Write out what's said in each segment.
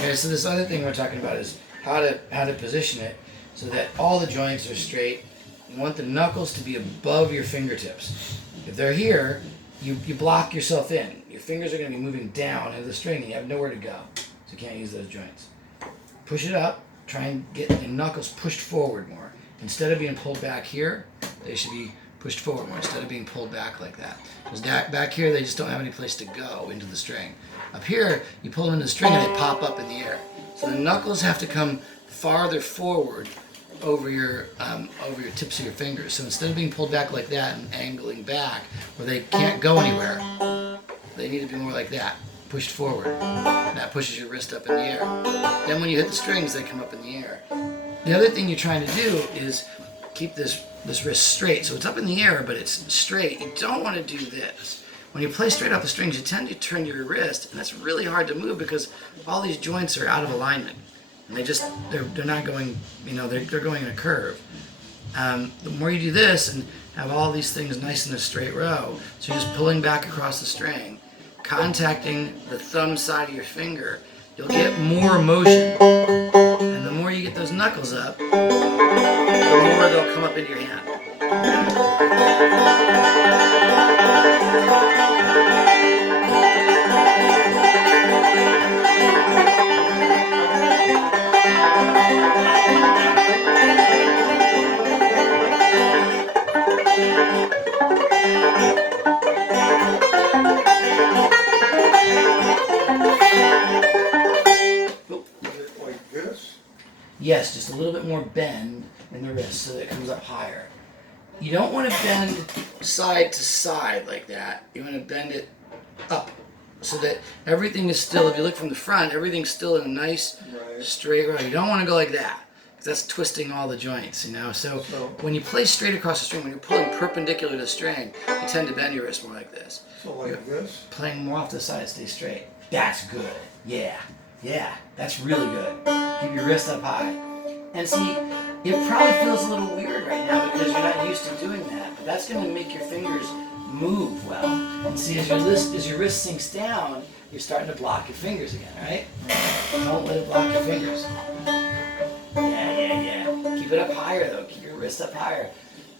Okay, so this other thing we're talking about is how to position it so that all the joints are straight. You want the knuckles to be above your fingertips. If they're here, you block yourself in. Your fingers are going to be moving down into the string and you have nowhere to go. So you can't use those joints. Push it up. Try and get your knuckles pushed forward more. Instead of being pulled back here, they should be pushed forward more instead of being pulled back like that. Because back here, they just don't have any place to go into the string. Up here, you pull them into the string and they pop up in the air. So the knuckles have to come farther forward over your tips of your fingers. So instead of being pulled back like that and angling back, where they can't go anywhere, they need to be more like that, pushed forward. And that pushes your wrist up in the air. Then when you hit the strings, they come up in the air. The other thing you're trying to do is keep this wrist straight. So it's up in the air, but it's straight. You don't want to do this. When you play straight off the strings, you tend to turn your wrist, and that's really hard to move because all these joints are out of alignment. And they're not going, they're going in a curve. The more you do this and have all these things nice in a straight row, so you're just pulling back across the string, contacting the thumb side of your finger, you'll get more motion. And the more you get those knuckles up, the more they'll come up into your hand. Yes, just a little bit more bend in the wrist so that it comes up higher. You don't want to bend side to side like that. You want to bend it up so that everything is still, if you look from the front, everything's still in a nice straight row. You don't want to go like that because that's twisting all the joints, So when you play straight across the string, when you're pulling perpendicular to the string, you tend to bend your wrist more like this. So like this? Playing more off the side, stay straight. That's good. Yeah, that's really good. Keep your wrist up high. And see, it probably feels a little weird right now because you're not used to doing that, but that's going to make your fingers move well. And see, as your wrist sinks down, you're starting to block your fingers again, right? Don't let it block your fingers. Yeah. Keep it up higher, though. Keep your wrist up higher.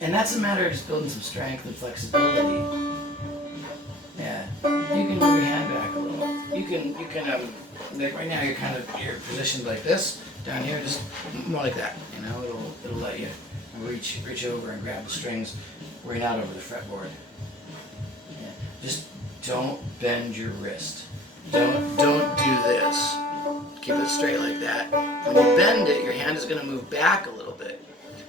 And that's a matter of just building some strength and flexibility. Yeah, you can move your hand back a little. You can like right now you're positioned like this down here, just more like that. It'll let you reach over and grab the strings where you're not over the fretboard. Yeah. Just don't bend your wrist. Don't do this. Keep it straight like that. When you bend it, your hand is going to move back a little bit.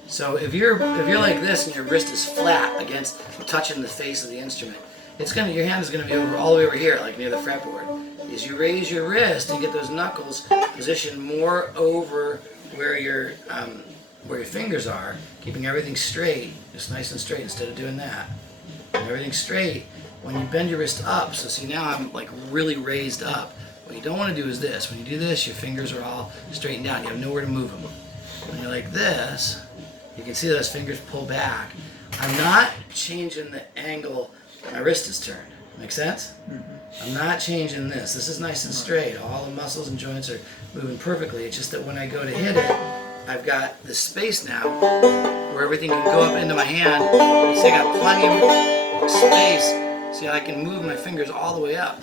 So if you're like this and your wrist is flat against touching the face of the instrument, your hand is going to be all the way over here, like near the fretboard. As you raise your wrist and get those knuckles positioned more over where your fingers are, keeping everything straight, just nice and straight instead of doing that. And everything straight. When you bend your wrist up, so see now I'm like really raised up. What you don't want to do is this. When you do this, your fingers are all straightened down. You have nowhere to move them. When you're like this, you can see those fingers pull back. I'm not changing the angle my wrist is turned. Make sense? Mm-hmm. I'm not changing this. This is nice and straight. All the muscles and joints are moving perfectly. It's just that when I go to hit it, I've got this space now where everything can go up into my hand. See, I got plenty of space. See, I can move my fingers all the way up.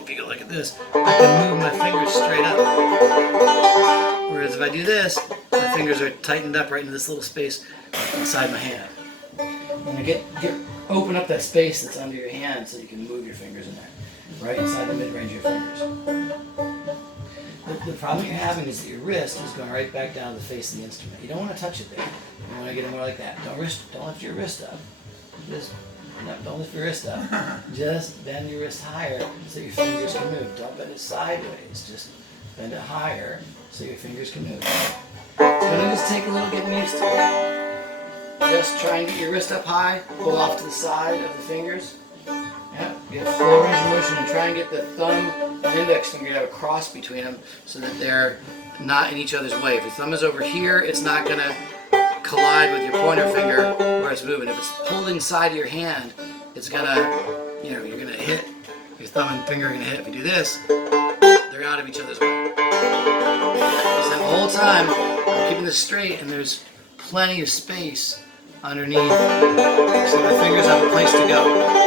If you go look at this, I can move my fingers straight up. Whereas if I do this, my fingers are tightened up right into this little space inside my hand. And you open up that space that's under your hand so you can move your fingers in there, right inside the mid-range of your fingers. The problem you're having is that your wrist is going right back down to the face of the instrument. You don't want to touch it there. You want to get it more like that. Don't lift your wrist up. Don't lift your wrist up. Just bend your wrist higher so your fingers can move. Don't bend it sideways. Just bend it higher so your fingers can move. It's going to just take a little getting used to. Just try and get your wrist up high, pull off to the side of the fingers. Yeah, get full range of motion and try and get the thumb and index finger to have a cross between them so that they're not in each other's way. If your thumb is over here, it's not going to collide with your pointer finger where it's moving. If it's pulled inside your hand, it's going to, you're going to hit, your thumb and finger are going to hit. If you do this, they're out of each other's way. time, I'm keeping this straight, and there's plenty of space underneath, so my fingers have a place to go.